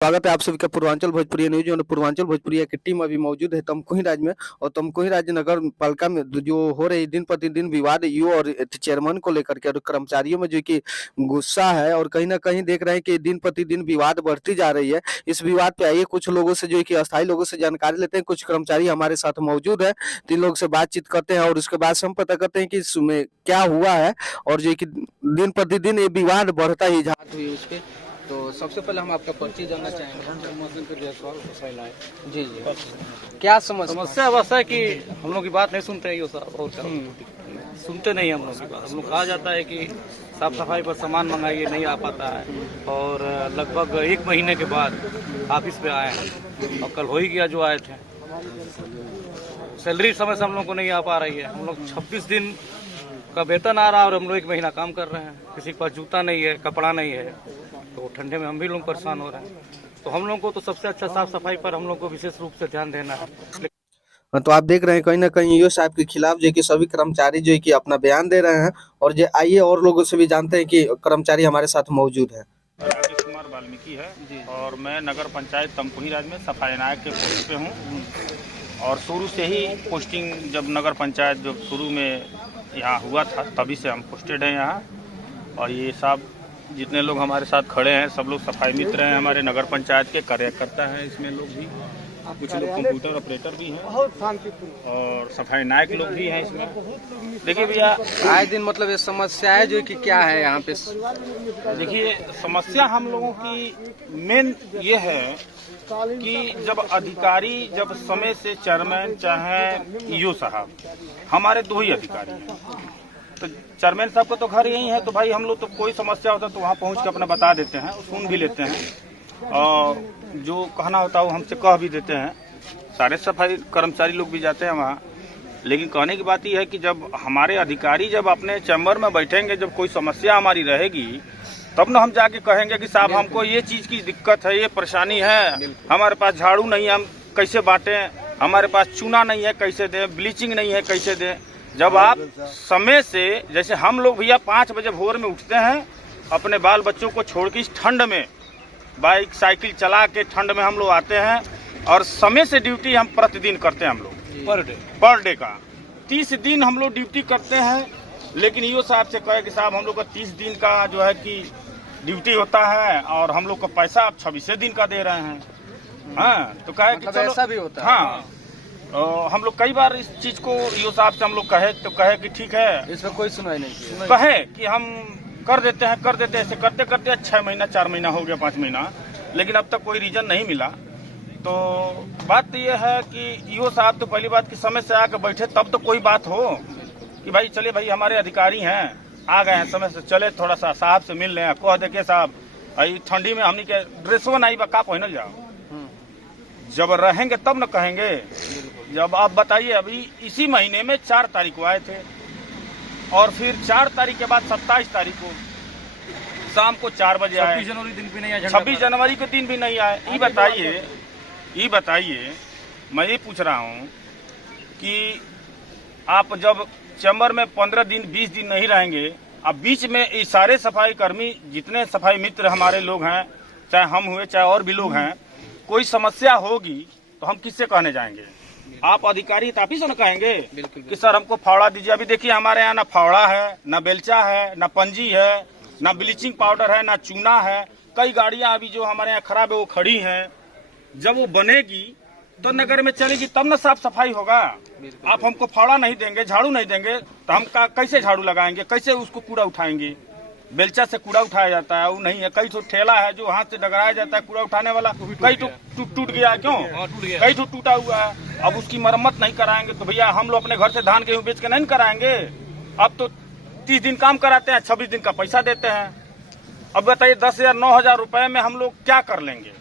स्वागत है आप सभी का पूर्वांचल भोजपुरी न्यूज और पूर्वांचल भोजपुरी की टीम अभी मौजूद है तमकुही राज्य में। और तमकुही राज्य नगर पालिका में जो हो रही दिन प्रतिदिन विवाद यू और चेयरमैन को लेकर के और कर्मचारियों में जो कि गुस्सा है और कहीं ना कहीं देख रहे हैं कि दिन प्रतिदिन विवाद बढ़ती जा रही है। इस विवाद पे आइए कुछ लोगों से जो कि अस्थायी लोगों से जानकारी लेते हैं। कुछ कर्मचारी हमारे साथ मौजूद है, तीन लोग से बातचीत करते हैं और उसके बाद से हम पता करते हैं कि इसमें क्या हुआ है और जो कि दिन प्रतिदिन ये विवाद बढ़ता ही जा रही है। उस पे तो सबसे पहले हम आपका परिचय जानना चाहेंगे। जी जी, क्या समस्या बस है कि हम लोग की बात नहीं सुनते हैं ये सब, और क्या सुनते नहीं हम लोग की बात। हम लोग कहा जाता है कि साफ सफाई पर सामान मंगाइए, नहीं आ पाता है। और लगभग 1 महीने के बाद ऑफिस पे आए हैं और कल हो ही गया जो आए थे। सैलरी समय से हम लोग को नहीं आ पा रही है। हम लोग 26 दिन का वेतन आ रहा है और हम लोग 1 महीना काम कर रहे हैं। किसी के पास जूता नहीं है, कपड़ा नहीं है, तो ठंडे में हम भी लोग परेशान हो रहे हैं। तो हम लोग को तो सबसे अच्छा साफ सफाई पर हम लोग को विशेष रूप से ध्यान देना है। तो आप देख रहे हैं कहीं ना कहीं ईओ साहब के खिलाफ जो कि सभी कर्मचारी जो कि अपना बयान दे रहे हैं। और जो आइए और लोगों से भी जानते हैं कि कर्मचारी हमारे साथ मौजूद है। राजेश कुमार वाल्मीकि है और मैं नगर पंचायत तमकुही राज्य में सफाई नायक के पोस्ट पे हूँ। और शुरू से ही पोस्टिंग जब नगर पंचायत जब शुरू में यहाँ हुआ था तभी से हम पोस्टेड हैं यहाँ। और ये सब जितने लोग हमारे साथ खड़े हैं सब लोग सफाई मित्र हैं, हमारे नगर पंचायत के कार्यकर्ता हैं। इसमें लोग भी कुछ लोग कंप्यूटर ऑपरेटर भी हैं और सफाई नायक लोग भी हैं इसमें। देखिए भैया, आए दिन मतलब ये समस्याएं जो कि क्या है यहाँ पे? देखिए समस्या हम लोगों की मेन ये है कि जब अधिकारी जब समय से चेयरमैन चाहे ईओ साहब, हमारे 2 ही अधिकारी हैं। तो चेयरमैन साहब का तो घर यही है, तो भाई हम लोग तो कोई समस्या होता है तो वहाँ पहुँच के अपना बता देते हैं, सुन भी लेते हैं और जो कहना होता है वो हमसे कह भी देते हैं। सारे सफाई कर्मचारी लोग भी जाते हैं वहाँ। लेकिन कहने की बात यह है कि जब हमारे अधिकारी जब अपने चैम्बर में बैठेंगे, जब कोई समस्या हमारी रहेगी तब ना हम जाके कहेंगे कि साहब हमको ये चीज़ की दिक्कत है, ये परेशानी है, हमारे पास झाड़ू नहीं है, हम कैसे बांटें, हमारे पास चूना नहीं है कैसे दें, ब्लीचिंग नहीं है कैसे दें। जब आप समय से, जैसे हम लोग भैया 5 बजे भोर में उठते हैं, अपने बाल बच्चों को छोड़ के इस ठंड में बाइक साइकिल चला के ठंड में हम लोग आते हैं और समय से ड्यूटी हम प्रतिदिन करते हैं। हम लोग पर डे का 30 दिन हम लोग ड्यूटी करते हैं। लेकिन ईओ साहब से कहे कि साहब हम लोग का 30 दिन का जो है कि ड्यूटी होता है और हम लोग का पैसा आप 26 दिन का दे रहे हैं। हाँ, तो कहे कि चलो ऐसा भी होता है। हाँ, हम लोग कई बार इस चीज को ईओ साहब से हम लोग कहे कि ठीक है, इसमें कोई सुनाई नहीं कहे कि हम कर देते हैं ऐसे करते करते 6 महीना 4 महीना हो गया, 5 महीना, लेकिन अब तक कोई रीजन नहीं मिला। तो बात तो ये है कि ईओ साहब तो पहली बात कि समय से आकर बैठे तब तो कोई बात हो कि भाई चलिए भाई हमारे अधिकारी हैं आ गए हैं, समय से चले थोड़ा सा साहब से मिल लें, कह दे के साहब भाई ठंडी में हमनी के ड्रेसो नहीं का पहनल जाओ। जब रहेंगे तब न कहेंगे। जब आप बताइए, अभी इसी महीने में 4 तारीख को आए थे और फिर 4 तारीख के बाद 27 तारीख को शाम को 4 बजे आए। 26 जनवरी दिन भी नहीं आए, 26 जनवरी के दिन भी नहीं आए। ये बताइए मैं ये पूछ रहा हूँ कि आप जब चैम्बर में 15 दिन 20 दिन नहीं रहेंगे, अब बीच में ये सारे सफाई कर्मी जितने सफाई मित्र हमारे लोग हैं, चाहे हम हुए चाहे और भी लोग हैं, कोई समस्या होगी तो हम किससे कहने जाएंगे? आप अधिकारी तो आप ही से न कहेंगे कि सर हमको फावड़ा दीजिए। अभी देखिए हमारे यहाँ ना फावड़ा है, ना बेलचा है, ना पंजी है, ना ब्लीचिंग पाउडर है, ना चूना है। कई गाड़ियां अभी जो हमारे यहाँ खराब है वो खड़ी हैं। जब वो बनेगी तो नगर में चलेगी तब ना साफ सफाई होगा। आप हमको फावड़ा नहीं देंगे, झाड़ू नहीं देंगे तो हम कैसे झाड़ू लगाएंगे, कैसे उसको कूड़ा उठाएंगे? बेलचा से कूड़ा उठाया जाता है, वो नहीं है। कई तो ठेला है जो हाथ से डगराया जाता है कूड़ा उठाने वाला, कई तो टूट गया है। क्यों? कई तो टूटा हुआ है। अब उसकी मरम्मत नहीं कराएंगे तो भैया हम लोग अपने घर से धान गेहूं बेच के नहीं कराएंगे। अब तो 30 दिन काम कराते हैं, 26 दिन का पैसा देते हैं। अब बताइए 10,000 9,000 रुपए में हम लोग क्या कर लेंगे?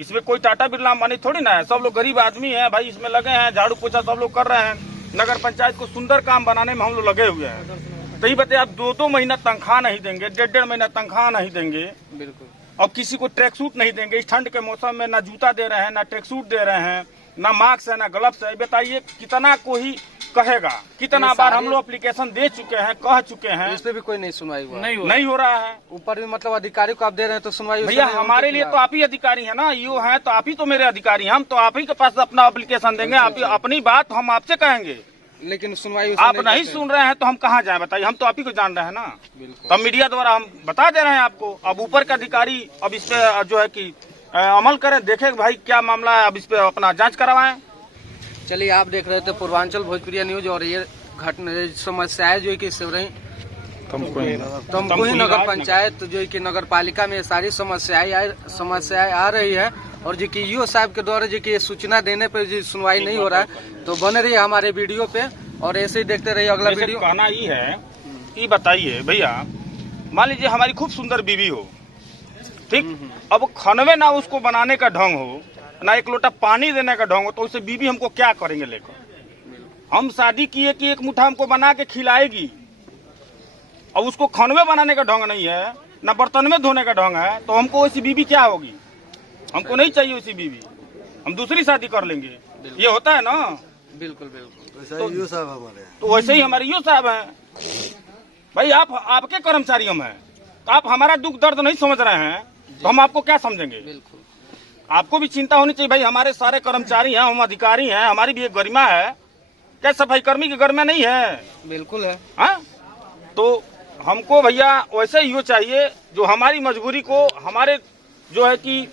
इसमें कोई टाटा बिरला अंबानी थोड़ी ना है, सब लोग गरीब आदमी है भाई। इसमें लगे हैं, झाड़ू पोछा सब लोग कर रहे हैं, नगर पंचायत को सुंदर काम बनाने में हम लोग लगे हुए हैं। तो ये बताइए आप 2-2 महीना तनख्वाह नहीं देंगे, 1.5 महीना तनख्वाह नहीं देंगे, बिल्कुल। और किसी को ट्रैक सूट नहीं देंगे। इस ठंड के मौसम में ना जूता दे रहे हैं, ना ट्रैक सूट दे रहे हैं, ना मास्क है, ना ग्लव्स है। बताइए कितना को ही कहेगा? कितना ये बार सारे- हम लोग एप्लीकेशन दे चुके हैं, कह चुके हैं, इस पे भी कोई नहीं सुनवाई हुआ। नहीं हो रहा है। ऊपर भी मतलब अधिकारी को आप दे रहे हैं तो सुनवाई भैया हमारे लिए तो आप ही अधिकारी हैं ना, ईओ हैं तो आप ही तो मेरे अधिकारी हैं, हम तो आप ही के पास अपना एप्लीकेशन देंगे, आप अपनी बात हम आपसे कहेंगे। लेकिन सुनवाई आप नहीं सुन रहे हैं तो हम कहाँ जाएं बताइए, हम तो आप ही को जान रहे हैं ना। तो मीडिया द्वारा हम बता दे रहे हैं आपको। अब ऊपर के अधिकारी अब इस पे जो है कि अमल करें, देखें भाई क्या मामला है, अब इस पे अपना जांच करवाएं। चलिए, आप देख रहे थे पूर्वांचल भोजपुरिया न्यूज और ये घटना समस्याएं जो है कि सिवरई तमकुही नगर पंचायत जो है कि नगर पालिका में सारी समस्याएं आ रही है और जो कि ईओ साहब के द्वारा जो कि सूचना देने पर जो सुनवाई नहीं हो रहा है। तो बने रहिए हमारे वीडियो पे और ऐसे ही देखते रहिए अगला जैसे वीडियो। कहना ये है, ये बताइए भैया, मान लीजिए हमारी खूब सुंदर बीवी हो, ठीक, अब खनवे ना उसको बनाने का ढंग हो, ना एक लोटा पानी देने का ढंग हो, तो उससे बीवी हमको क्या करेंगे लेकर? हम शादी किए कि एक मुट्ठा हमको बना के खिलाएगी, अब उसको खनवे बनाने का ढंग नहीं है, ना बर्तन में धोने का ढंग है, तो हमको वैसी बीवी क्या होगी? हमको नहीं चाहिए वैसी बीवी, हम दूसरी शादी कर लेंगे। ये होता है ना। बिल्कुल बिल्कुल। तो वैसे ही हमारे ईओ साहब हैं भाई, आप आपके कर्मचारी हम हैं, तो आप हमारा दुख दर्द नहीं समझ रहे हैं तो हम आपको क्या समझेंगे? बिल्कुल, आपको भी चिंता होनी चाहिए भाई, हमारे सारे कर्मचारी हैं, हम अधिकारी हैं, हमारी भी एक गरिमा है, क्या सफाई कर्मी की गरिमा नहीं है? बिल्कुल है। हाँ, तो हमको भैया वैसे ईओ चाहिए जो हमारी मजबूरी को हमारे जो है कि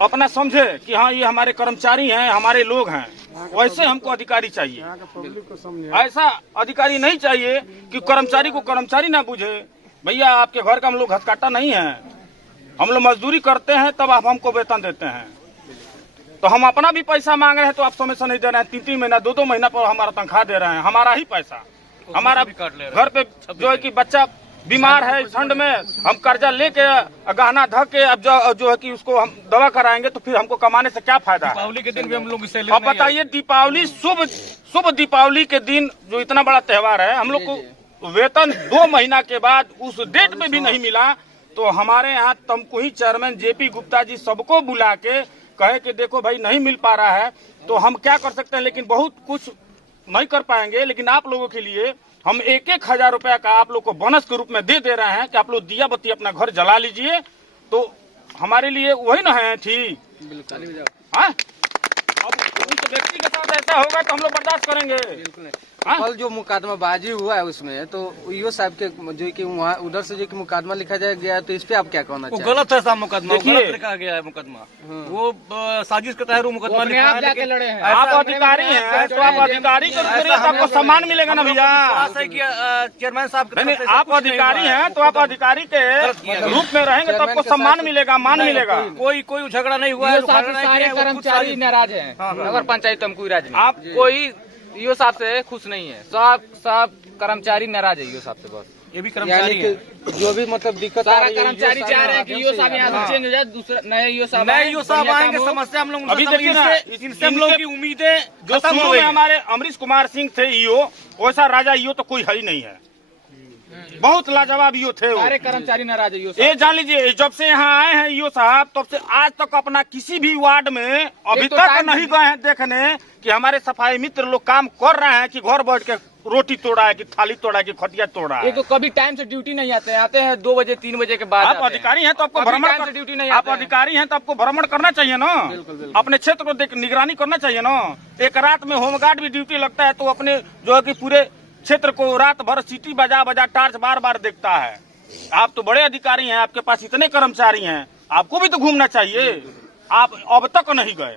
अपना समझे कि हाँ ये हमारे कर्मचारी हैं, हमारे लोग हैं, वैसे हमको अधिकारी चाहिए। ऐसा अधिकारी नहीं चाहिए कि कर्मचारी को कर्मचारी ना बुझे। भैया आपके घर का हम लोग घसकाटा नहीं है, हम लोग मजदूरी करते हैं तब आप हमको वेतन देते हैं, तो हम अपना भी पैसा मांग रहे हैं तो आप समय से नहीं दे रहे हैं। 3-3 महीना 2-2 महीना पर हमारा तनख्वाह दे रहे हैं, हमारा ही पैसा, हमारा घर पे जो है कि बच्चा बीमार है, ठंड में हम कर्जा लेके गहना धक के अब जो है कि उसको हम दवा कराएंगे तो फिर हमको कमाने से क्या फायदा है? दीपावली के दिन भी हम लोग इसे अब बताइए, दीपावली शुभ दीपावली के दिन जो इतना बड़ा त्योहार है, हम लोग को वेतन 2 महीना के बाद उस डेट में भी नहीं मिला, तो हमारे यहाँ तमकुही चेयरमैन जेपी गुप्ता जी सबको बुला के कहे कि देखो भाई नहीं मिल पा रहा है, तो हम क्या कर सकते हैं, लेकिन बहुत कुछ नहीं कर पाएंगे, लेकिन आप लोगों के लिए हम 1-1 हजार रुपया का आप लोग को बोनस के रूप में दे रहे हैं कि आप लोग दिया बत्ती अपना घर जला लीजिए, तो हमारे लिए वही ना है ठीक। बिल्कुल। हाँ, अब उस व्यक्ति के साथ ऐसा होगा तो हम लोग बर्दाश्त करेंगे। बिल्कुल। कल जो मुकदमाबाजी हुआ है उसमें तो ईओ साहब के जो कि वहाँ उधर से जो कि मुकदमा लिखा जाए गया है, तो इस पे आप क्या कहना वो चाहेंगे? गलत है साहब, मुकदमा देखिए, गलत लिखा गया है मुकदमा। वो साजिश के तहत वो मुकदमा लिखा है, लेकिन लड़े हैं। आप अधिकारी हैं तो आप अधिकारी के जरिए तो आपको सम्मान मिलेगा ना भैया। विश्वास है कि चेयरमैन साहब के नहीं, तरफ से आप कुछ नहीं अधिकारी हुआ है। हैं तो आप अधिकारी के रूप में रहेंगे तो आपको सम्मान मिलेगा, मान मिलेगा। कोई झगड़ा नहीं हुआ है, ईओ साहब से झगड़ा सारे नहीं है, वो खुद कर्मचारी साजिश- नाराज हैं नगर पंचायत तमकुही राज में। आप कोई ईओ साहब से खुश नहीं है, सब कर्मचारी नाराज है ईओ साहब से बस। ये भी यानी कर्मचारी है। कि जो भी मतलब दिक्कत आ सारा रही है, कर्मचारी ईओ चाह रहे हैं कि ईओ साहब यहाँ हाँ। से चेंज हो जाए, दूसरा नए ईओ साहब नए आए, ईओ साहब बढ़िया आएंगे, काम हो। समस्या हम लोग अभी देखिए ना, इनसे हम लोगों की उम्मीदें जो खत्म हो शुरू गई में हैं। हमारे अमरीश कुमार सिंह थे ईओ, वैसा राजा ईओ तो कोई है ही नहीं है, बहुत लाजवाब ईओ थे वो। सारे कर्मचारी नाराज है ईओ ये साहब। जान लीजिए, जब से यहाँ आए हैं ईओ साहब तब से आज तक अपना किसी भी वार्ड में अभी एक तो तक टाइम नहीं गए हैं देखने कि हमारे सफाई मित्र लोग काम कर रहे हैं कि घर बैठ के रोटी तोड़ा है कि थाली तोड़ा है कि खटिया तोड़ा है। ये तो कभी टाइम से ड्यूटी नहीं आते हैं 2 बजे 3 बजे के बाद आप आते हैं। अधिकारी हैं तो आपको कभी भ्रमण टाइम से ड्यूटी नहीं आप आते हैं। अधिकारी हैं तो आपको भ्रमण करना चाहिए ना, अपने क्षेत्र को देख निगरानी करना चाहिए ना। एक रात में होमगार्ड भी ड्यूटी लगता है तो अपने जो है कि पूरे क्षेत्र को रात भर सीटी बजा बजा टार्च बार बार देखता है। आप तो बड़े अधिकारी हैं, आपके पास इतने कर्मचारी हैं, आपको भी तो घूमना चाहिए। आप अब तक नहीं गए।